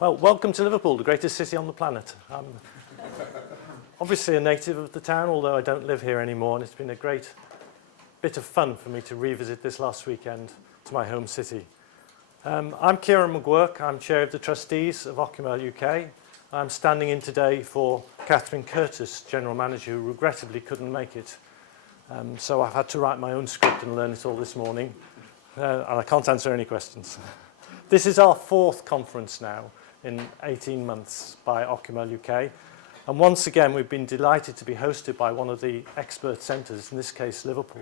Well, welcome to Liverpool, the greatest city on the planet. I'm obviously a native of the town, although I don't live here anymore, and it's been a great bit of fun for me to revisit this last weekend to my home city. I'm Kieran McGuirk. I'm chair of the trustees of Ocumel UK. I'm standing in today for Catherine Curtis, general manager, who regrettably couldn't make it. So I've had to write my own script and learn it all this morning, and I can't answer any questions. This is our fourth conference now in 18 months by Ocumel UK. And once again, we've been delighted to be hosted by one of the expert centres, in this case, Liverpool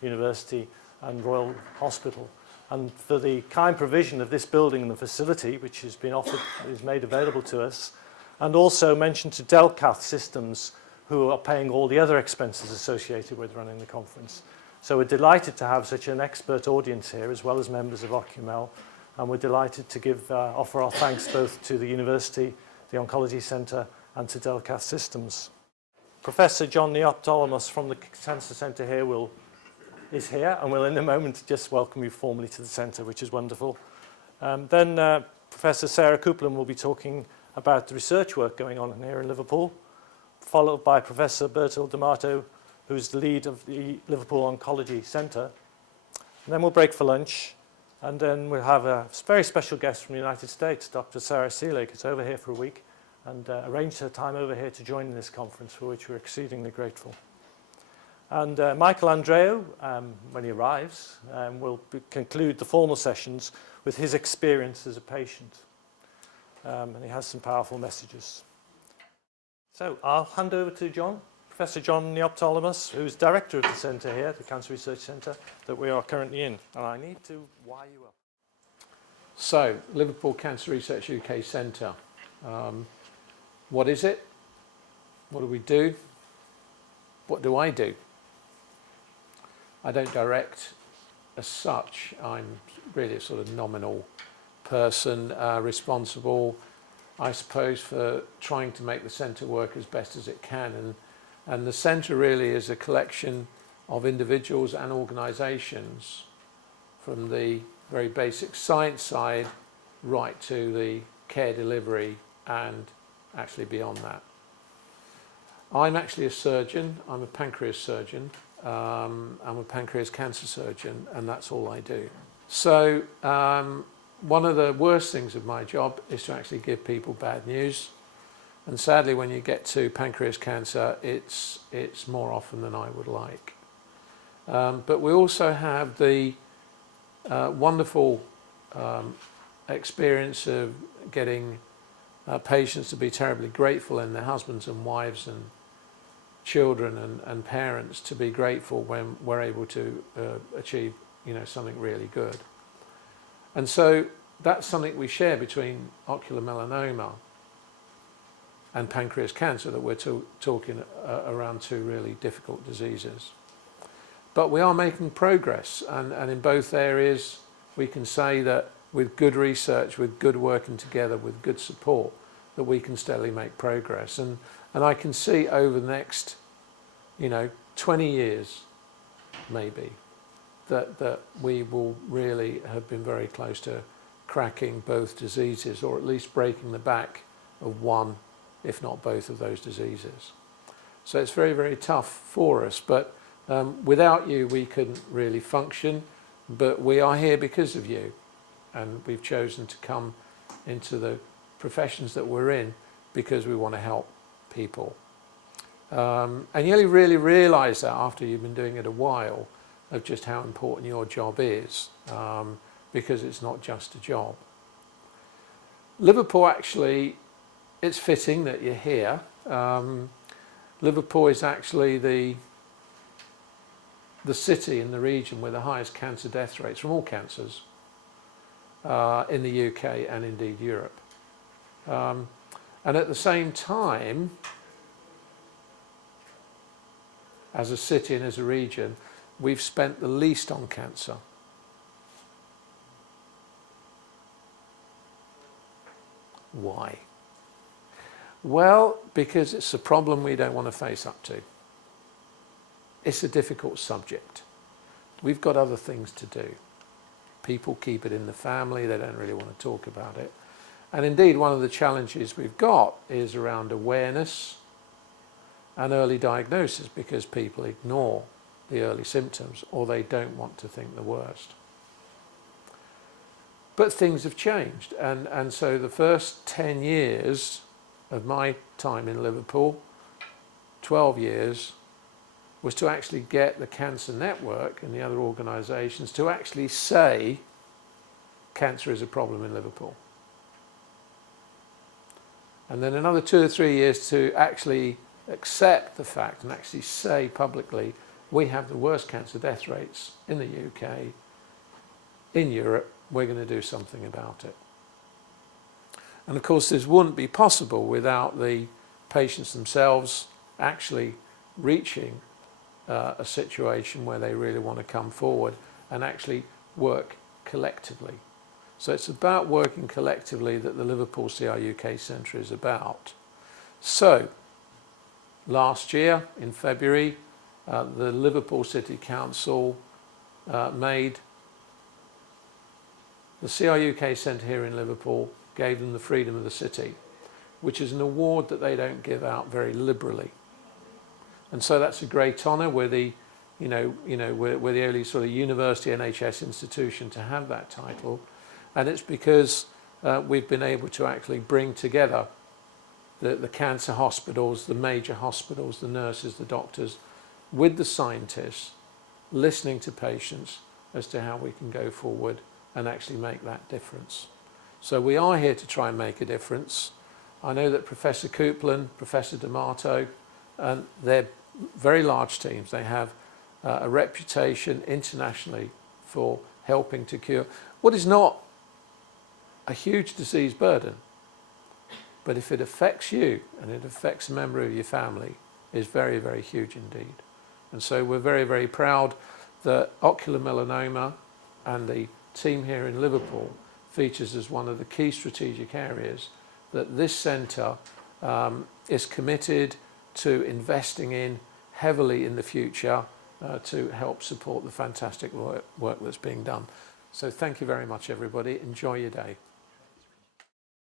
University and Royal Hospital. And for the kind provision of this building and the facility, which has been offered, is made available to us, and also mention to Delcath Systems, who are paying all the other expenses associated with running the conference. So we're delighted to have such an expert audience here, as well as members of Ocumel. And we're delighted to offer our thanks both to the University, the Oncology Centre, and to Delcath Systems. Professor John Neoptolemus from the Cancer Centre here is here, and will in a moment just welcome you formally to the centre, which is wonderful. Then Professor Sarah Coupland will be talking about the research work going on here in Liverpool, followed by Professor Bertil D'Amato, who's the lead of the Liverpool Oncology Centre. And then we'll break for lunch. And then we'll have a very special guest from the United States, Dr. Sarah Seelig, who's over here for a week and arranged her time over here to join in this conference, for which we're exceedingly grateful. And Michael Andreu, when he arrives, will conclude the formal sessions with his experience as a patient. And he has some powerful messages. So I'll hand over to John. Professor John Neoptolemus, who's director of the centre here, the Cancer Research Centre, that we are currently in. And I need to wire you up. So, Liverpool Cancer Research UK Centre. What is it? What do we do? What do I do? I don't direct as such. I'm really a sort of nominal person responsible, I suppose, for trying to make the centre work as best as it can. And the centre really is a collection of individuals and organisations, from the very basic science side right to the care delivery and actually beyond that. I'm actually a surgeon. I'm a pancreas surgeon. I'm a pancreas cancer surgeon, and that's all I do. So one of the worst things of my job is to actually give people bad news. And sadly, when you get to pancreas cancer, it's more often than I would like. But we also have the wonderful experience of getting patients to be terribly grateful, and their husbands and wives and children and parents to be grateful when we're able to achieve, something really good. And so that's something we share between ocular melanoma and pancreas cancer, that we're talking around two really difficult diseases. But we are making progress, and in both areas we can say that with good research, with good working together, with good support, that we can steadily make progress. And I can see over the next 20 years maybe that we will really have been very close to cracking both diseases, or at least breaking the back of one, if not both, of those diseases. So it's very, very tough for us, but without you we couldn't really function. But we are here because of you, and we've chosen to come into the professions that we're in because we want to help people. And you only really realise that after you've been doing it a while, of just how important your job is, because it's not just a job. Liverpool, actually, it's fitting that you're here. Liverpool is actually the city in the region with the highest cancer death rates from all cancers in the UK and indeed Europe. And at the same time, as a city and as a region, we've spent the least on cancer. Why? Well, because it's a problem we don't want to face up to. It's a difficult subject. We've got other things to do. People keep it in the family, they don't really want to talk about it. And indeed, one of the challenges we've got is around awareness and early diagnosis, because people ignore the early symptoms or they don't want to think the worst. But things have changed, and so the first 10 years of my time in Liverpool, 12 years, was to actually get the Cancer Network and the other organisations to actually say cancer is a problem in Liverpool. And then another 2 or 3 years to actually accept the fact and actually say publicly, we have the worst cancer death rates in the UK, in Europe, we're going to do something about it. And of course this wouldn't be possible without the patients themselves actually reaching a situation where they really want to come forward and actually work collectively. So it's about working collectively that the Liverpool CR UK Centre is about. So last year in February, the Liverpool City Council made the CR UK Centre here in Liverpool, gave them the Freedom of the City, which is an award that they don't give out very liberally. And so that's a great honour. We're the, we're the only sort of university NHS institution to have that title, and it's because we've been able to actually bring together the cancer hospitals, the major hospitals, the nurses, the doctors, with the scientists, listening to patients as to how we can go forward and actually make that difference. So we are here to try and make a difference. I know that Professor Coupland, Professor D'Amato, and they're very large teams. They have a reputation internationally for helping to cure what is not a huge disease burden, but if it affects you and it affects a member of your family, is very, very huge indeed. And so we're very, very proud that ocular melanoma and the team here in Liverpool features as one of the key strategic areas that this centre is committed to investing in heavily in the future to help support the fantastic work that's being done. So thank you very much, everybody. Enjoy your day.